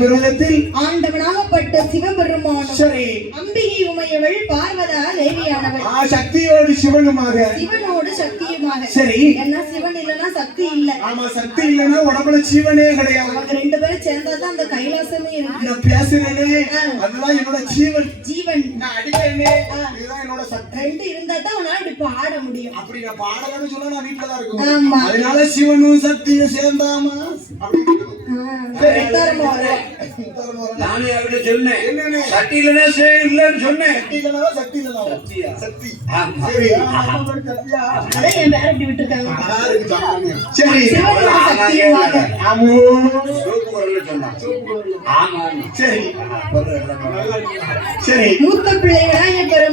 விரதத்தில் ஆண்டவனாகப்பட்ட சிவபெருமான் சரி. அம்பிகை உமையவள் பார்வதா தேவியானவள் ஆ சக்தியோடு சிவனுமாக. சிவனோடு சக்தியுமாக. சரி. என்ன சிவன் இல்லைன்னா சக்தி இல்ல. ஆமா சக்தி இல்லைன்னா உடம்புல ஜீவனே கிடையாது. அவங்க ரெண்டு பேரும் சேர்ந்தாதான் அந்த கைலாசமே இருக்கு. நான் பேசுறேனே அதுதான் என்னோட ஜீவன். ஜீவன். நான் அடிக்கிறேனே. ரெண்டு இருந்தா தான் உன்னால இப்படி பாட முடியும். அப்படி நான் பாடலன்னு சொன்னா நான் வீட்டுல தான் இருக்கும். ஆமா. அதனால சிவனும் சக்தியும் சேர்ந்தாமா? நானே அவர்கிட்ட சொன்னேன். சக்தி இல்லைன்னா சரி இல்லைன்னு சொன்னேன். சக்தி இல்லைனா சக்தி. இல்லைனா சக்தியா? சக்தி. ஆமா. சரி? அதான் என் பேர இப்படி விட்டுருக்காங்க. சரி. ஆமோ. சொன்னான் ஆமா மூத்த பிள்ளைகளாய பெரும்